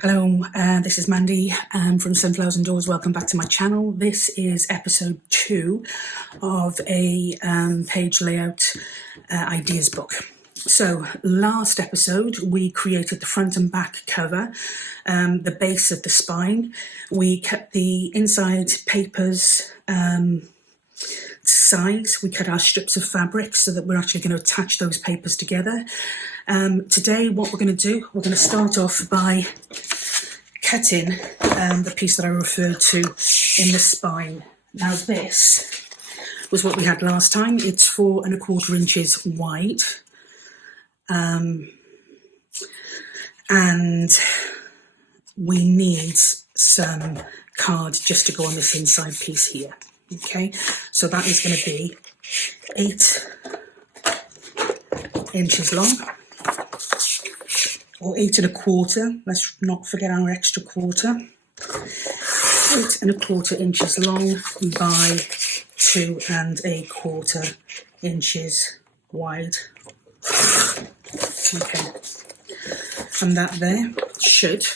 Hello, this is Mandy from SunflowersAndDors. Welcome back to my channel. This is episode 2 of a page layout ideas book. So last episode we created the front and back cover, the base of the spine. We kept the inside papers size. We cut our strips of fabric so that we're actually going to attach those papers together. Today what we're going to do, we're going to start off by cutting the piece that I referred to in the spine. Now this was what we had last time. It's 4 1/4 inches wide, and we need some card just to go on this inside piece here. Okay, so that is going to be 8 inches long, or 8 1/4. Let's not forget our extra quarter. 8 1/4 inches long by 2 1/4 inches wide. Okay, and that there should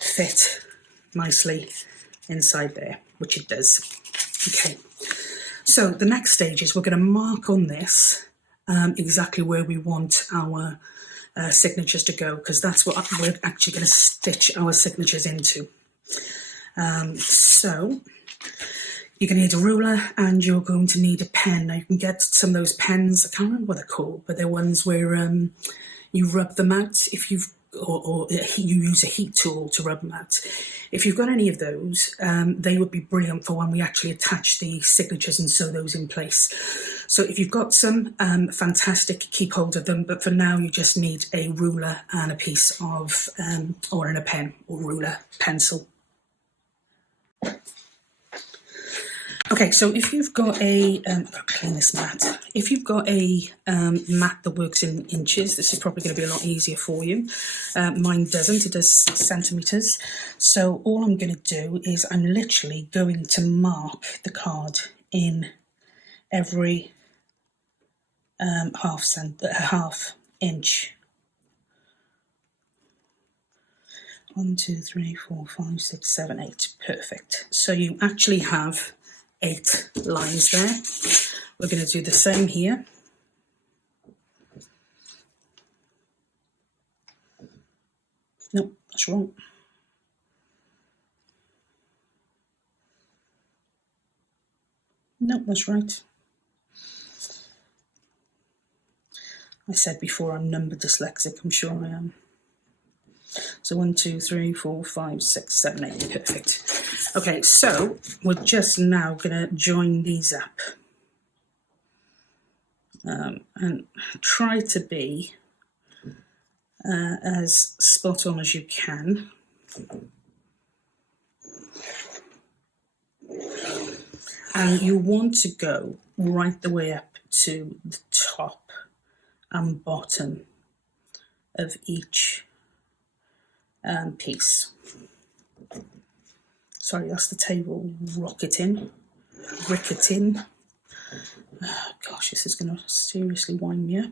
fit nicely inside there, which it does. Okay, so the next stage is we're going to mark on this exactly where we want our signatures to go, because that's what we're actually going to stitch our signatures into. So you're going to need a ruler and you're going to need a pen. Now you can get some of those pens, I can't remember what they're called, but they're ones where you rub them out if you've or you use a heat tool to rub them out. If you've got any of those, they would be brilliant for when we actually attach the signatures and sew those in place. So if you've got some, fantastic, keep hold of them, but for now you just need a ruler and a piece of, or in a pen, or ruler, pencil. Okay, so if you've got a, I've got to clean this mat. If you've got a mat that works in inches, this is probably going to be a lot easier for you. Mine doesn't, it does centimetres. So all I'm going to do is I'm literally going to mark the card in every half inch. 1, 2, 3, 4, 5, 6, 7, 8. Perfect. So you actually have 8 lines there. We're going to do the same here. Nope, that's wrong. Nope, that's right. I said before I'm number dyslexic, I'm sure I am. So 1, 2, 3, 4, 5, 6, 7, 8. Perfect. Okay, so we're just now going to join these up and try to be as spot on as you can. And you want to go right the way up to the top and bottom of each piece. Sorry, that's the table ricketing. Oh, gosh, this is going to seriously wind me up.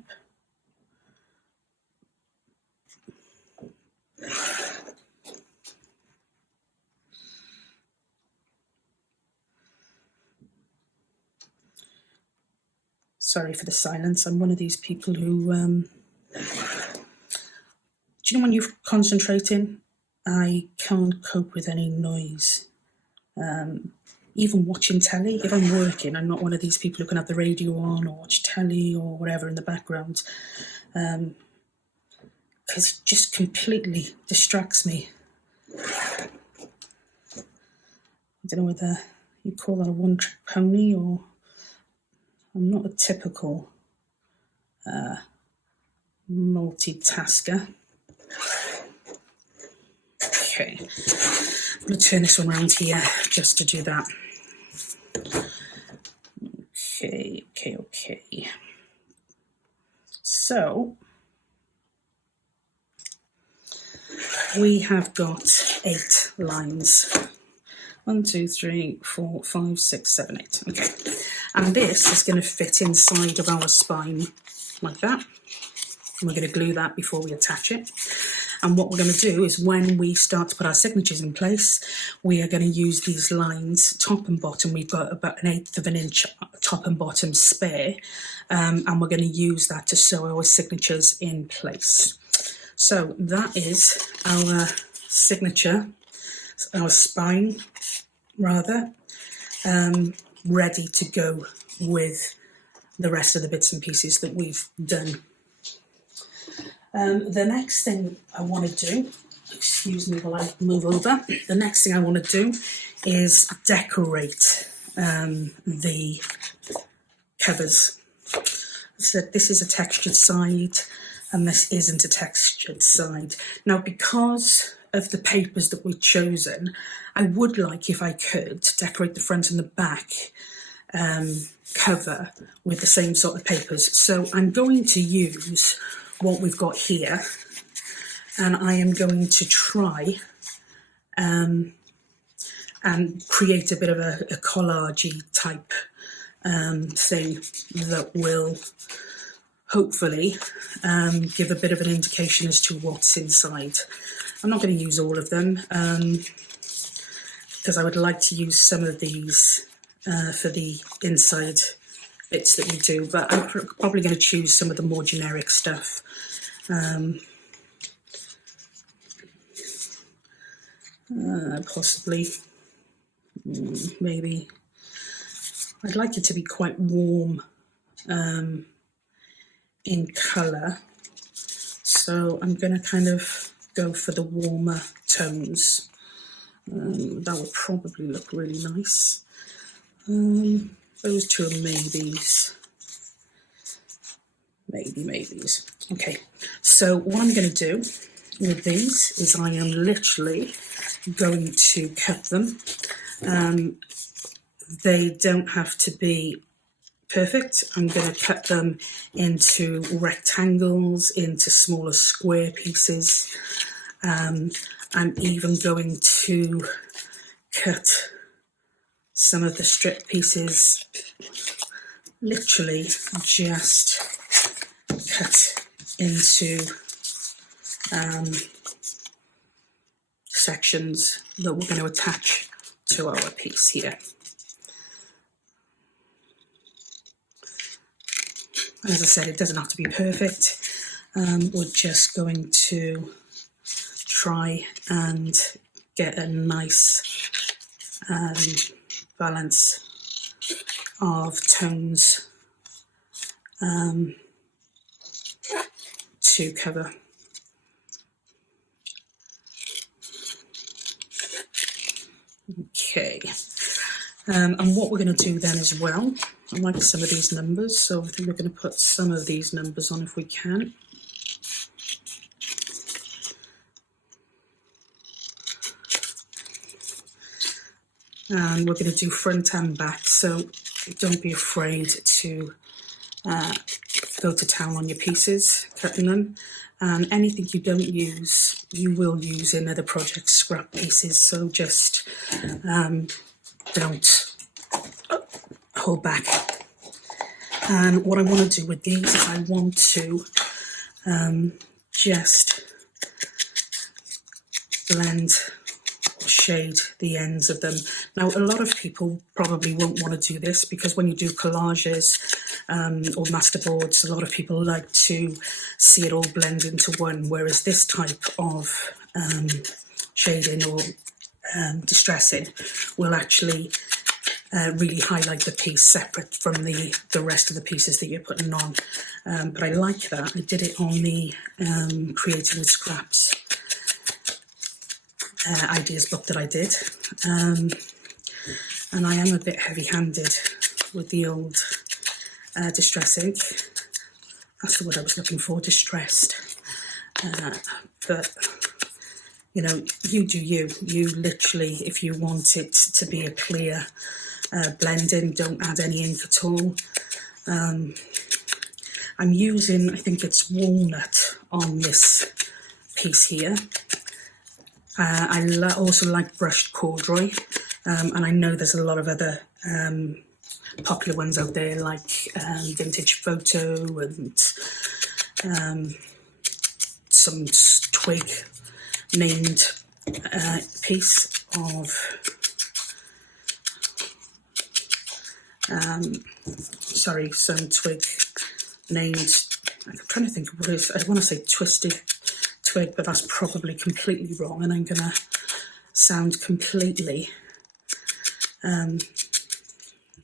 Sorry for the silence. I'm one of these people who, do you know when you're concentrating? I can't cope with any noise. Even watching telly, if I'm working, I'm not one of these people who can have the radio on or watch telly or whatever in the background, because it just completely distracts me. I don't know whether you call that a one-trick pony, or I'm not a typical multitasker. Okay, I'm going to turn this one around here just to do that. Okay. So, we have got 8 lines. 1, 2, 3, 4, 5, 6, 7, 8. Okay, and this is going to fit inside of our spine like that. And we're going to glue that before we attach it. And what we're going to do is when we start to put our signatures in place, we are going to use these lines top and bottom. We've got about 1/8 of an inch top and bottom spare, and we're going to use that to sew our signatures in place. So that is our signature, our spine rather, ready to go with the rest of the bits and pieces that we've done. The next thing I want to do, excuse me while I move over, the next thing I want to do is decorate the covers. So this is a textured side and this isn't a textured side. Now, because of the papers that we've chosen, I would like, if I could, to decorate the front and the back cover with the same sort of papers. So I'm going to use what we've got here, and I am going to try and create a bit of a collage-y type thing that will hopefully give a bit of an indication as to what's inside. I'm not going to use all of them because I would like to use some of these for the inside bits that we do, but I'm probably going to choose some of the more generic stuff. Possibly, maybe. I'd like it to be quite warm in colour, so I'm going to kind of go for the warmer tones. That would probably look really nice. Those two are maybes. Maybes. Okay, so what I'm going to do with these is I am literally going to cut them. They don't have to be perfect. I'm going to cut them into rectangles, into smaller square pieces. I'm even going to cut some of the strip pieces, literally just cut into sections that we're going to attach to our piece here. As I said, it doesn't have to be perfect. We're just going to try and get a nice balance of tones to cover. Okay, and what we're going to do then as well, I like some of these numbers, so I think we're going to put some of these numbers on if we can. And we're going to do front and back, so don't be afraid to go to town on your pieces, cutting them. And anything you don't use, you will use in other projects, scrap pieces, so just don't hold back. And what I want to do with these is I want to just blend, shade the ends of them. Now, a lot of people probably won't want to do this because when you do collages or masterboards, a lot of people like to see it all blend into one, whereas this type of shading or distressing will actually really highlight the piece separate from the rest of the pieces that you're putting on. But I like that. I did it on the Creating with Scraps ideas book that I did. And I am a bit heavy-handed with the old distress ink. That's the word I was looking for, distressed. But, you know, you do you. You literally, if you want it to be a clear blending, don't add any ink at all. I'm using, I think it's walnut on this piece here. I also like brushed corduroy, and I know there's a lot of other popular ones out there like Vintage Photo and some twig named piece of some twig named, I'm trying to think of what it is. I want to say twisted twig, but that's probably completely wrong, and I'm going to sound completely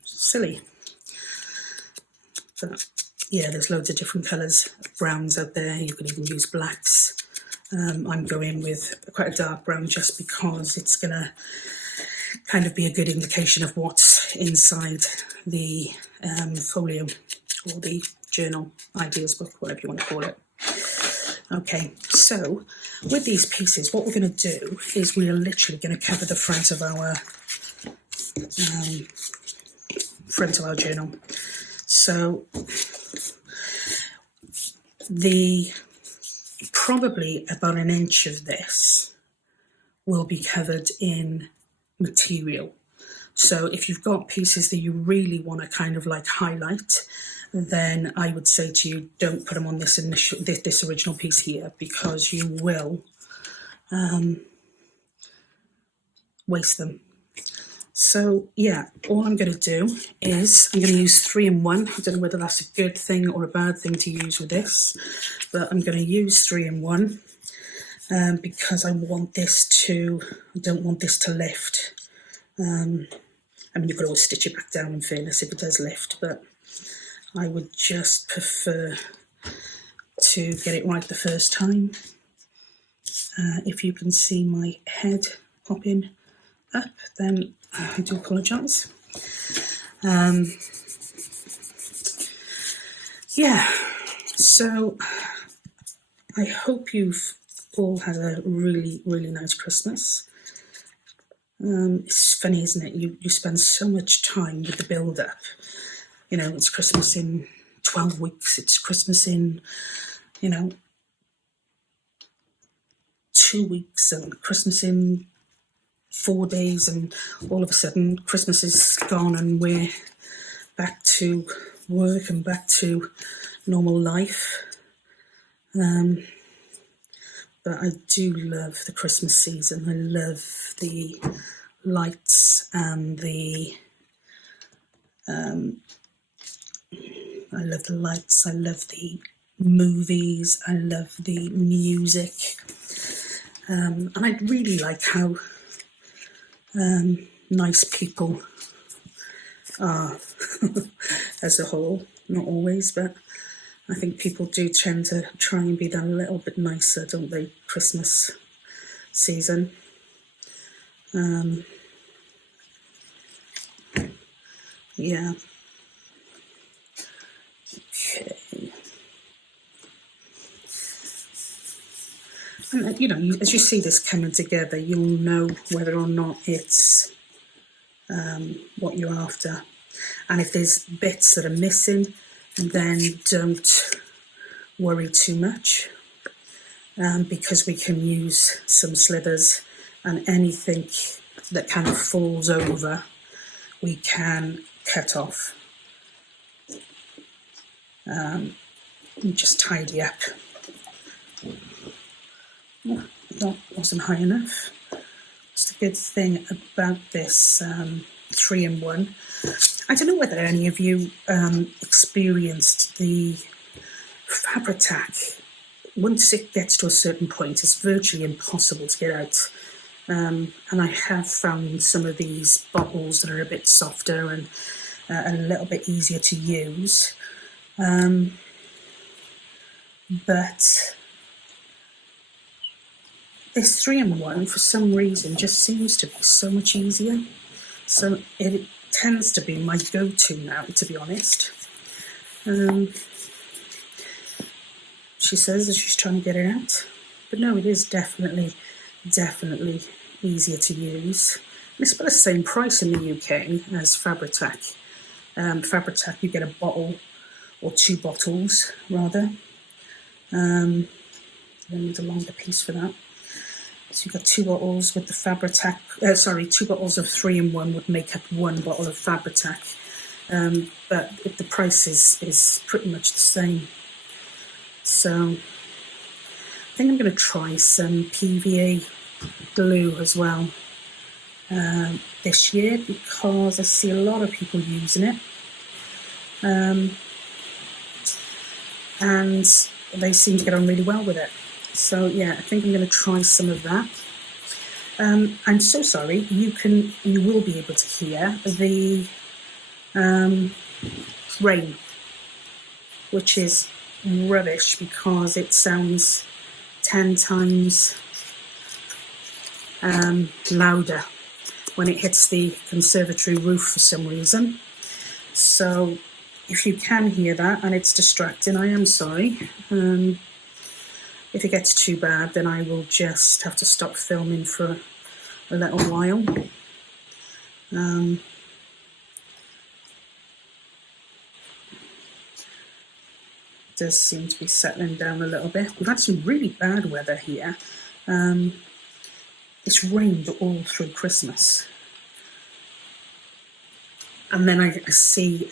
silly. But yeah, there's loads of different colours, browns out there. You can even use blacks. I'm going with quite a dark brown just because it's going to kind of be a good indication of what's inside the folio, or the journal, ideas book, whatever you want to call it. Okay, so with these pieces, what we're going to do is we are literally going to cover the front of our journal. So probably about an inch of this will be covered in material. So if you've got pieces that you really want to kind of like highlight, then I would say to you, don't put them on this original piece here, because you will waste them. So yeah, all I'm going to do is I'm going to use 3-in-1. I don't know whether that's a good thing or a bad thing to use with this, but I'm going to use 3-in-1 because I don't want this to lift. I mean, you could always stitch it back down in fairness if it does lift, but I would just prefer to get it right the first time. If you can see my head popping up, then I do apologise. Yeah, so I hope you've all had a really, really nice Christmas. It's funny, isn't it? You spend so much time with the build-up. You know, it's Christmas in 12 weeks. It's Christmas in, 2 weeks, and Christmas in 4 days, and all of a sudden Christmas is gone and we're back to work and back to normal life. But I do love the Christmas season. I love the lights and I love the movies, I love the music, and I really like how nice people are as a whole. Not always, but I think people do tend to try and be that little bit nicer, don't they, Christmas season. Yeah. Okay. And as you see this coming together, you'll know whether or not it's what you're after. And if there's bits that are missing, then don't worry too much, because we can use some slivers, and anything that kind of falls over we can cut off and just tidy up. Oh, that wasn't high enough. It's the good thing about this 3-in-1. I don't know whether any of you experienced the Fabri-Tac. Once it gets to a certain point, it's virtually impossible to get out. And I have found some of these bottles that are a bit softer and a little bit easier to use. But this 3-in-1, for some reason, just seems to be so much easier. So it tends to be my go-to now, to be honest. She says that she's trying to get it out, but no, it is definitely easier to use. And it's about the same price in the UK as Fabri-Tac. Fabri-Tac, you get a bottle, or 2 bottles rather. I need a longer piece for that. So you've got 2 bottles with the Fabri-Tac. 2 bottles of 3-in-1 would make up 1 bottle of Fabri-Tac. But the price is pretty much the same. So I think I'm going to try some PVA glue as well this year, because I see a lot of people using it, and they seem to get on really well with it. So yeah, I think I'm going to try some of that. I'm so sorry, you will be able to hear the rain, which is rubbish because it sounds 10 times louder when it hits the conservatory roof for some reason. So if you can hear that and it's distracting, I am sorry. If it gets too bad, then I will just have to stop filming for a little while. It does seem to be settling down a little bit. We've had some really bad weather here. It's rained all through Christmas. And then I see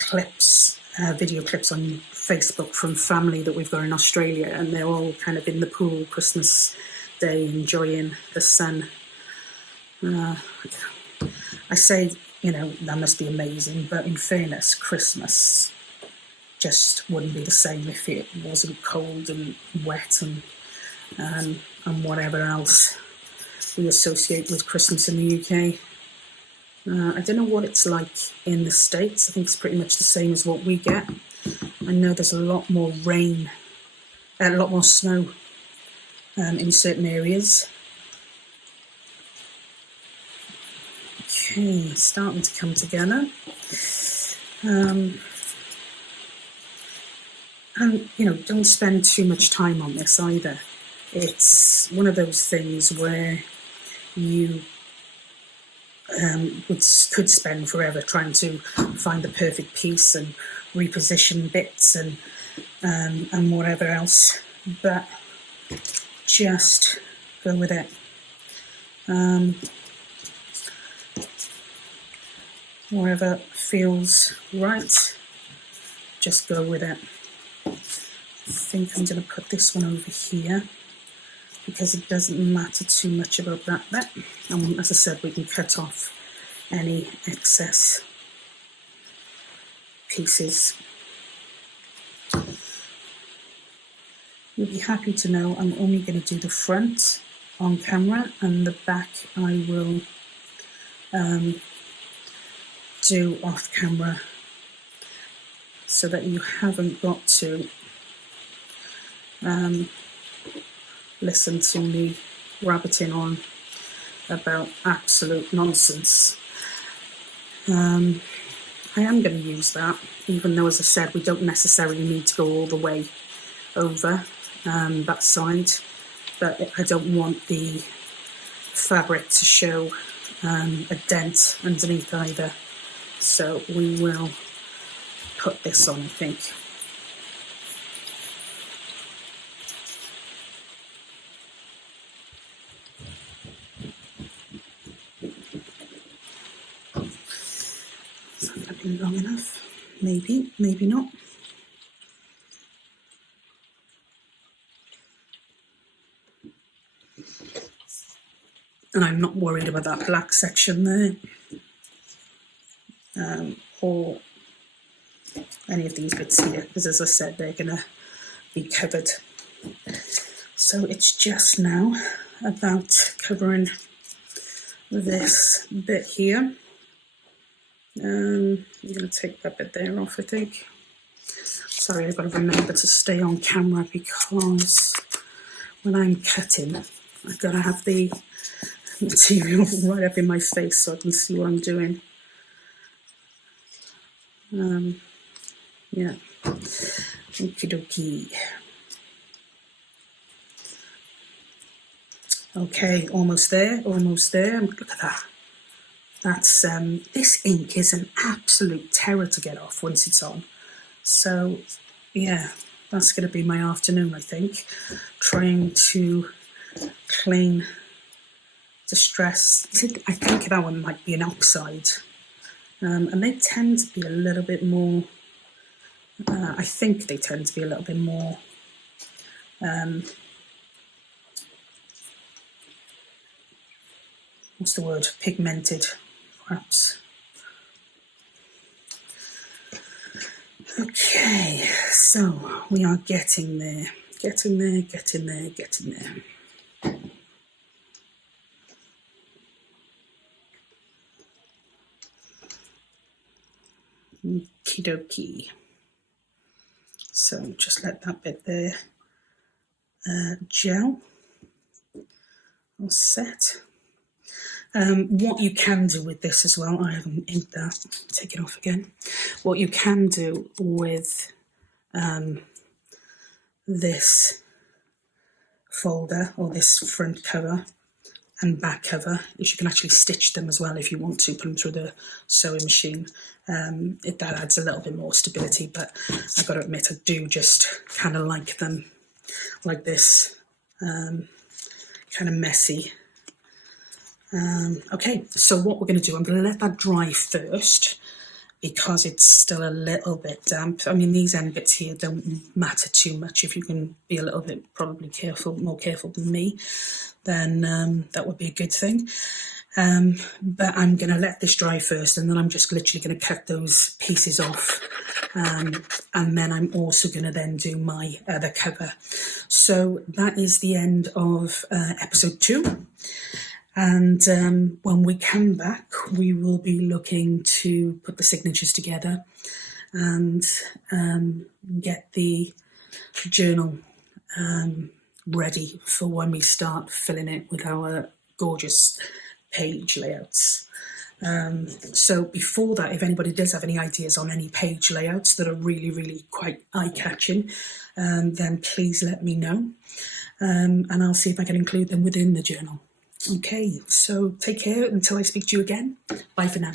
clips, video clips on Facebook from family that we've got in Australia, and they're all kind of in the pool Christmas Day enjoying the sun. I say, you know, that must be amazing, but in fairness, Christmas just wouldn't be the same if it wasn't cold and wet and whatever else we associate with Christmas in the UK. I don't know what it's like in the States. I think it's pretty much the same as what we get. I know there's a lot more rain, a lot more snow in certain areas. Okay, starting to come together. And, you know, don't spend too much time on this either. It's one of those things where you could spend forever trying to find the perfect piece and reposition bits and whatever else, but just go with it. Whatever feels right, just go with it. I think I'm going to put this one over here because it doesn't matter too much about that bit. And as I said, we can cut off any excess pieces. You'll be happy to know I'm only going to do the front on camera, and the back I will do off camera, so that you haven't got to listen to me rabbiting on about absolute nonsense. I am going to use that, even though, as I said, we don't necessarily need to go all the way over that side, but I don't want the fabric to show a dent underneath either. So we will put this on, I think. Is that been long enough? Maybe, maybe not. And I'm not worried about that black section there, or any of these bits here, because as I said, they're going to be covered. So it's just now about covering this bit here. I'm going to take that bit there off, I think. Sorry, I've got to remember to stay on camera, because when I'm cutting, I've got to have the material right up in my face so I can see what I'm doing. Yeah, okie dokie. Okay, almost there, almost there. Look at that. That's this ink is an absolute terror to get off once it's on. So yeah, that's going to be my afternoon, I think, trying to clean, distress. I think that one might be an oxide. and they tend to be a little bit more, I think they tend to be a little bit more what's the word, pigmented, perhaps. Okay, so we are getting there, getting there, getting there, getting there. Okie dokie. So just let that bit there gel. All set. What you can do with this as well, I haven't inked that, take it off again. What you can do with this folder or this front cover and back cover is you can actually stitch them as well if you want to, put them through the sewing machine. That adds a little bit more stability, but I've got to admit I do just kind of like them like this, kind of messy. Okay, so what we're going to do, I'm going to let that dry first because it's still a little bit damp. I mean, these end bits here don't matter too much. If you can be a little bit probably more careful than me, then that would be a good thing. But I'm going to let this dry first, and then I'm just literally going to cut those pieces off. And then I'm also going to then do my other cover. So that is the end of episode 2. And when we come back, we will be looking to put the signatures together and get the journal ready for when we start filling it with our gorgeous page layouts. So before that, if anybody does have any ideas on any page layouts that are really, really quite eye-catching, then please let me know. And I'll see if I can include them within the journal. Okay, so take care until I speak to you again. Bye for now.